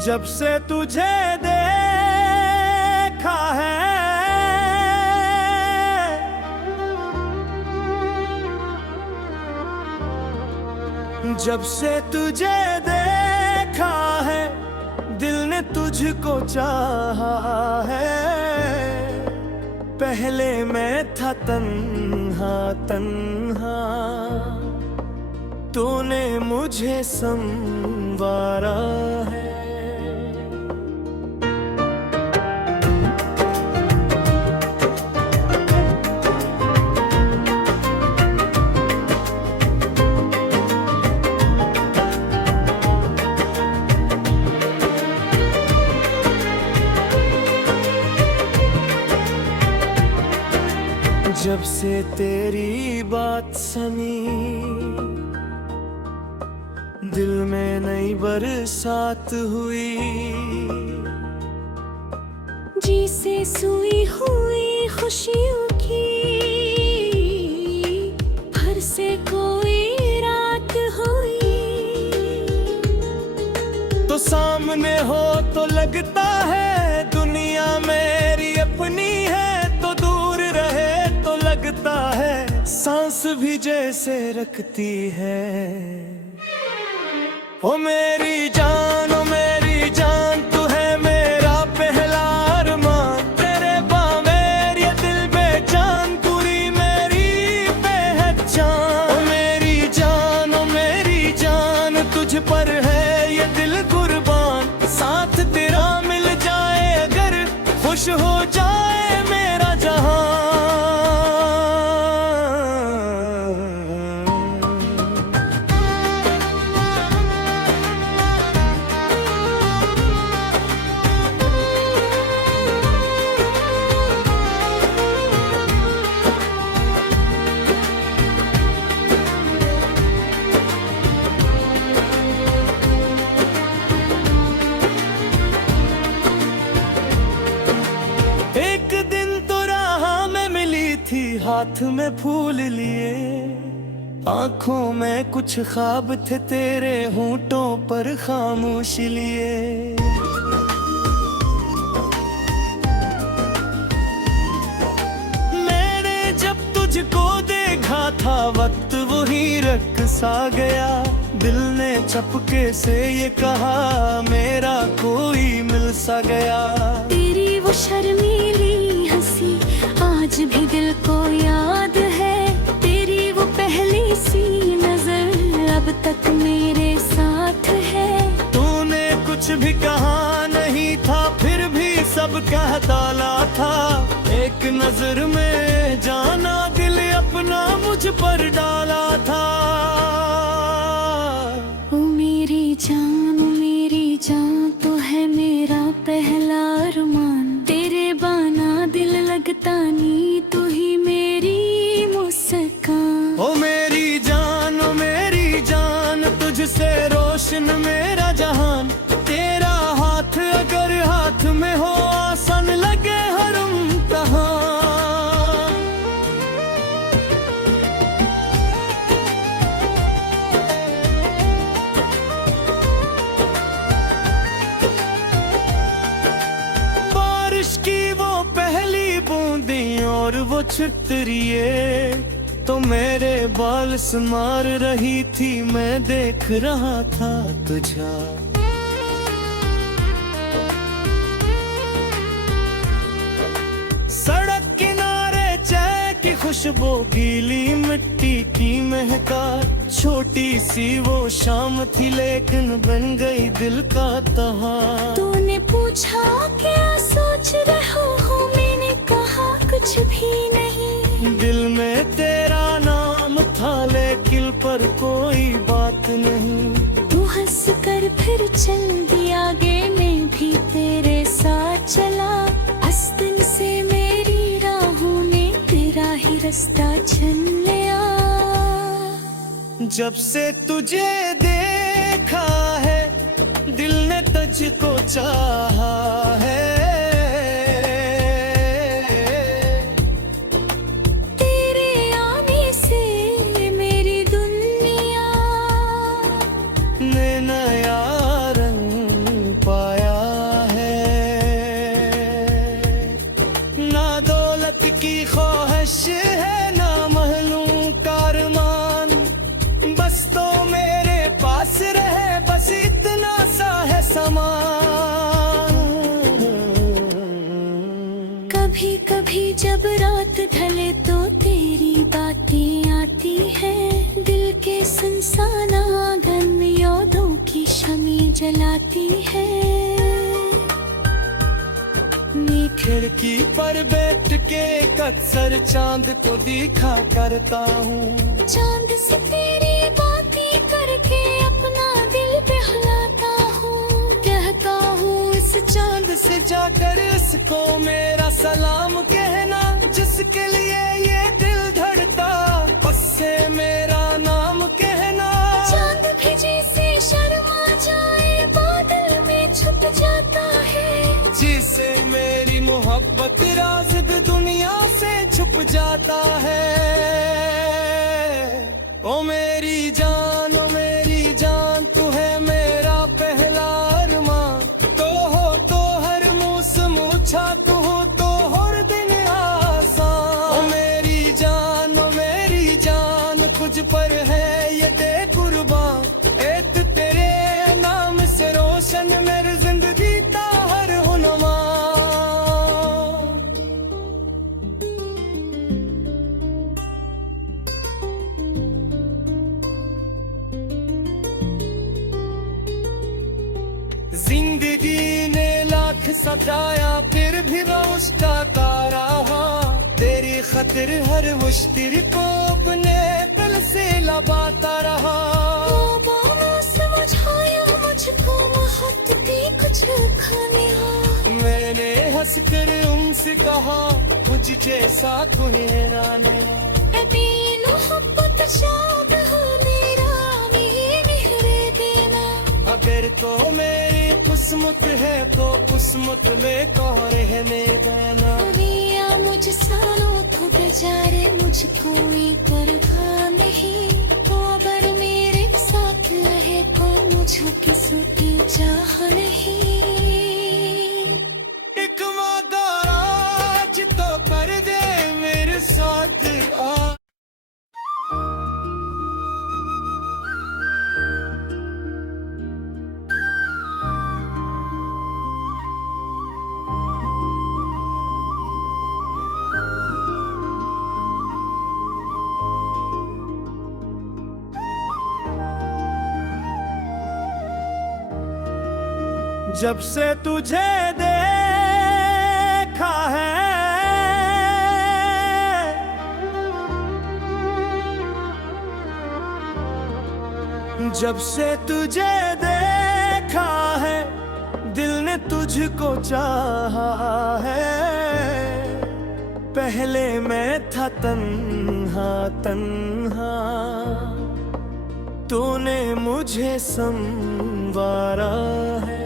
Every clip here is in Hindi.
जब से तुझे देखा है, जब से तुझे देखा है, दिल ने तुझको चाहा है। पहले मैं था तन्हा तन्हा, तूने मुझे संवारा है। जब से तेरी बात सुनी, दिल में नई बरसात हुई। जी से सुई हुई खुशियों की, भर से कोई रात हुई। तो सामने हो तो लगता है दुनिया मेरी अपनी है, तो दूर रहे तो लगता है सांस भी जैसे रखती है। ओ मेरी जान, ओ मेरी जान, तू है मेरा पहला अरमान। तेरे बामेर ये दिल बेजान, पूरी मेरी पहचान। ओ मेरी जान, ओ मेरी जान, तुझ पर है ये दिल कुर्बान। साथ तेरा मिल जाए अगर, खुश हो जाए मेरा जहां। हाथ में फूल लिए, आंखों में कुछ ख्वाब थे तेरे, होंठों पर खामोश लिए। मैंने जब तुझको देखा था, वक्त वही रक़्सा गया। दिल ने चपके से ये कहा, मेरा कोई मिल सा गया। तेरी वो शर्मीली हंसी आज भी दिल को याद है। तेरी वो पहली सी नजर अब तक मेरे साथ है। तूने कुछ भी कहा नहीं था, फिर भी सब कह डाला था। एक नजर में जाना दिल अपना मुझ पर डाला था। ओ मेरी जान तो है मेरा पहला अरमान। तेरे बाना दिल लगता नी, तू ही मेरी मुस्कान। ओ मेरी जान, तुझसे रोशन मेरा जहान। तेरा हाथ अगर हाथ में हो, आसान लगे हर इम्तिहान। बारिश की वो पहली बूंदी और वो छितरिए, तो मेरे बाल संवार रही थी, मैं देख रहा था तुझा। सड़क किनारे चाय की खुशबू, गीली मिट्टी की महका। छोटी सी वो शाम थी, लेकिन बन गई दिल का तहा। तूने पूछा क्या सोच रहे हो, मैंने कहा कुछ भी नहीं। दिल में तेरा नाम था, लेकिन पर कोई बात नहीं। तू हंस कर फिर चल दिया आगे, मैं भी तेरे साथ चला। अस्तन से मेरी राहों ने तेरा ही रास्ता चुन लिया। जब से तुझे देखा है, दिल ने तुझको चाहा है। नया रंग पाया। भी जब रात ढले तो तेरी बातें आती है, दिल के सुनसान आंगन में यादों की शमी जलाती है। मैं खिड़की पर बैठ के अक्सर चांद को देखा करता हूँ। चांद से तेरी बातें करके अपना दिल बहलाता हूँ। कहता हूँ इस चांद से जाकर इसको मेरा सलाम कहना, जिसके लिए ये दिल धड़ता उससे मेरा नाम कहना। चांद भी जैसे शर्मा जाए बादल में छुप जाता है, जिसे मेरी मोहब्बत राज़ दुनिया से छुप जाता है। ओ मेरी जान, ओ मेरी जान, तू है मेरा पहला अरमान। तो हो तो हर मौसम अच्छा, तू हो तो हर दिन आसान। ओ मेरी जान, ओ मेरी जान, तुझ पर है ये दे कुर्बान। एक तेरे नाम से रोशन मेरी जिंदगी का हर हुनमा। जिंदगी ने लाख सताया फिर भी मैं उसका रहा। तेरी खतर हर मुश्किल को अपने दिल से लबाता रहा। समझाया मुझको मोहब्बत कुछ खाने। मैंने हंस कर उनसे कहा मुझ जैसा कोई ना नया। अभी मोहब्बत शाद हो मेरा मेरे देना। अगर तो मेरी किस्मत है तो किस्मत में कौन रहने देना। दुनिया मुझ सालों को बेचारे मुझको कोई परवाह नहीं। तो अगर मेरे साथ रहे तो मुझको किसी की चाह नहीं। एक वादा आज तो कर दे मेरे साथ आ। जब से तुझे देखा है, जब से तुझे देखा है, दिल ने तुझको चाहा है। पहले मैं था तन्हा तन्हा, तूने मुझे संवारा है।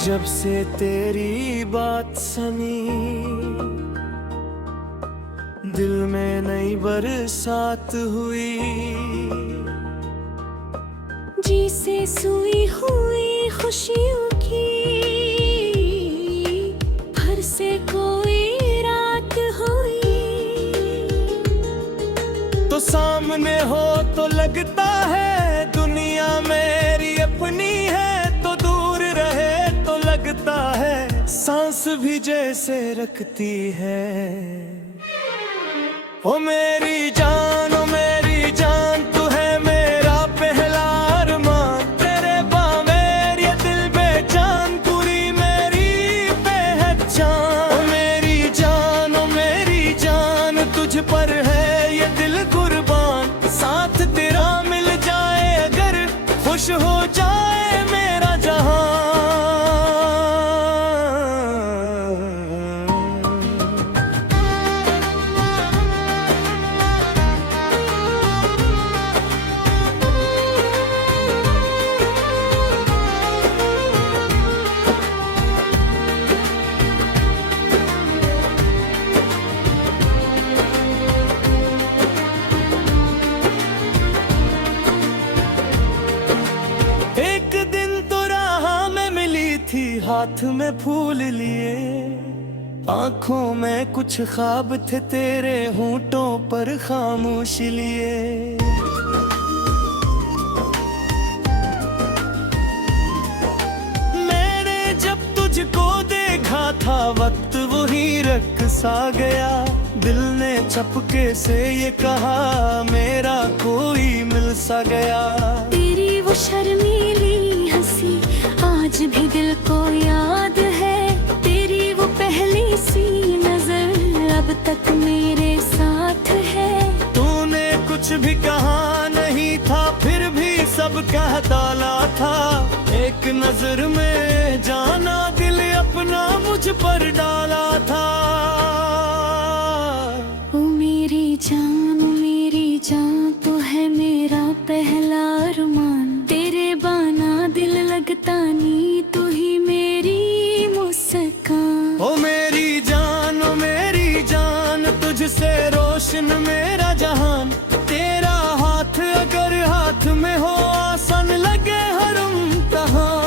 जब से तेरी बात सुनी, दिल में नई बरसात हुई। जी से सुई हुई खुशियों की, भर से कोई रात हुई। तो सामने हो तो लगता है दुनिया मेरी अपनी है, तो दूर रहे तो लगता है सांस भी जैसे रखती है। ओ मेरी जान, ओ मेरी जान, तू है मेरा पहला अरमान। तेरे बामेर ये दिल बेजान, पूरी मेरी पहचान। ओ मेरी जान, ओ मेरी जान, तुझ पर है ये दिल कुर्बान। साथ तेरा मिल जाए अगर, खुश हो जाए मेरा जहां। हाथ में फूल लिए, आंखों में कुछ ख्वाब थे तेरे होंठों पर खामोश लिए। मैंने जब तुझको देखा था वक्त वही रक्स आ गया, दिल ने चपके से ये कहा मेरा कोई मिल सा गया। तेरी वो शर्मीली हंसी आज भी दिल को याद है, तेरी वो पहली सी नजर अब तक मेरे साथ है। तूने कुछ भी कहा नहीं था फिर भी सब कह डाला था, एक नजर में जाना दिल अपना मुझ पर डाला था। ओ मेरी जान तो है मेरा पहला अरमान, तेरे बाना दिल लगता नी तू ही मेरी मुस्कान। ओ मेरी जान तुझसे रोशन मेरा जहान, तेरा हाथ अगर हाथ में हो आसान लगे हर इम्तिहान।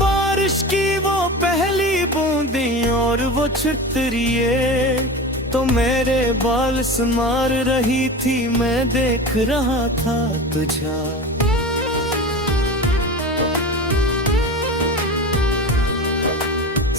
बारिश की वो पहली बूंदी और वो छितरिए तो मेरे बाल संवार रही थी, मैं देख रहा था तुझा।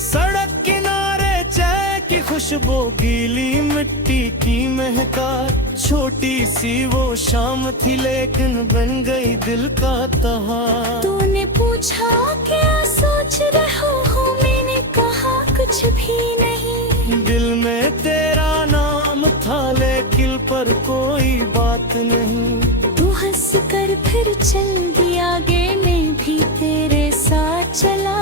सड़क किनारे चाय की खुशबू, गीली मिट्टी की महकार, छोटी सी वो शाम थी लेकिन बन गई दिल का तहार। तूने पूछा क्या सोच रहा हो, मैंने कहा कुछ भी नहीं। दिल में तेरा नाम था लेकिन पर कोई बात नहीं। तू हंस कर फिर चल दिया आगे, मैं भी तेरे साथ चला।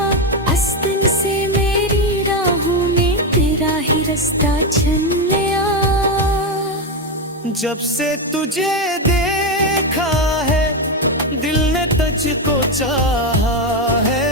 इस दिन से मेरी राहों में तेरा ही रास्ता चल लिया। जब से तुझे देखा है दिल ने तुझको चाहा है।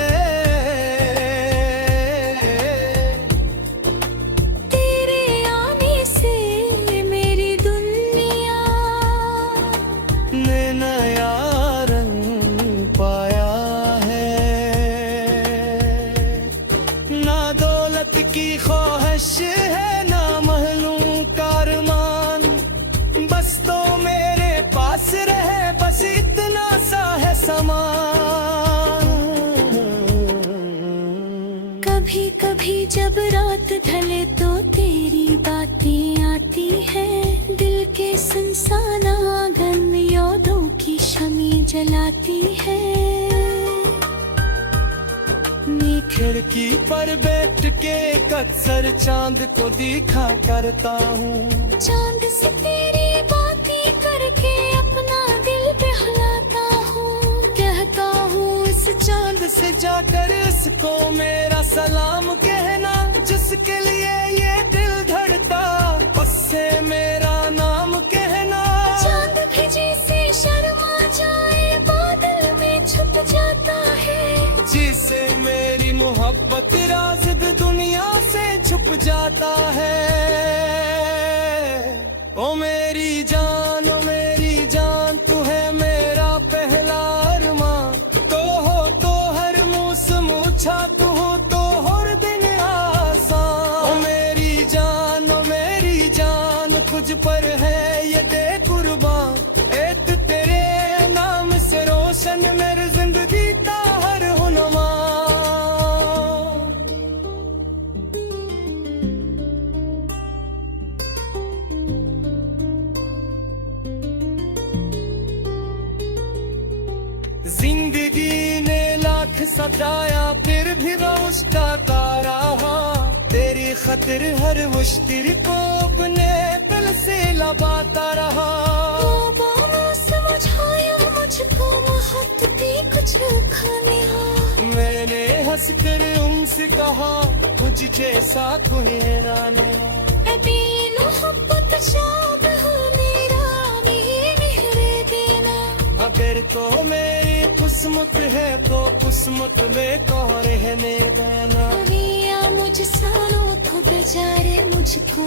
की ख्वाहिश है ना महलूम कारमान, बस तो मेरे पास रहे बस इतना सा है सामान। कभी कभी जब रात ढले तो तेरी बातें आती है, दिल के सुनसान आंगन में यादों की शमी जलाती है। मैं खिड़की पर बैठ के अक्सर चांद को देखा करता हूँ, चांद से तेरी बातें करके अपना दिल बहलाता हूँ। कहता हूँ इस चांद से जाकर इसको मेरा सलाम कहना, जिसके लिए ये दिल धड़ता उससे मेरा नाम कहना। चांद भी जैसे शर्मा जाए बादल में छुप जाता है, जिसे मेरी मोहब्बत राज़ दुनिया से छुप जाता है। ओ मेरी जान तू है मेरा पहला अरमान, तो हो तो हर मौसम अच्छा, तू हो तो हर दिन आसान। ओ मेरी जान तुझ पर है ये दे कुर्बान, एक तेरे नाम से रोशन मेरी जिंदगी का हर हुनमा। जिंदगी ने लाख सताया फिर भी मुस्कुराता रहा, तेरी खातिर हर मुश्किल को अपने दिल से लबाता रहा। समझाया मुझको मोहब्बत कुछ खाने, मैंने हंसकर उनसे कहा कुछ जैसा कोई राने। मोहब्बत शाब हो मेरा मेरे देना, अगर तो मेरी किस्मत किस्मत है तो किस्मत में कौन रहने देना। अभी या मुझ सालों को बेचारे मुझको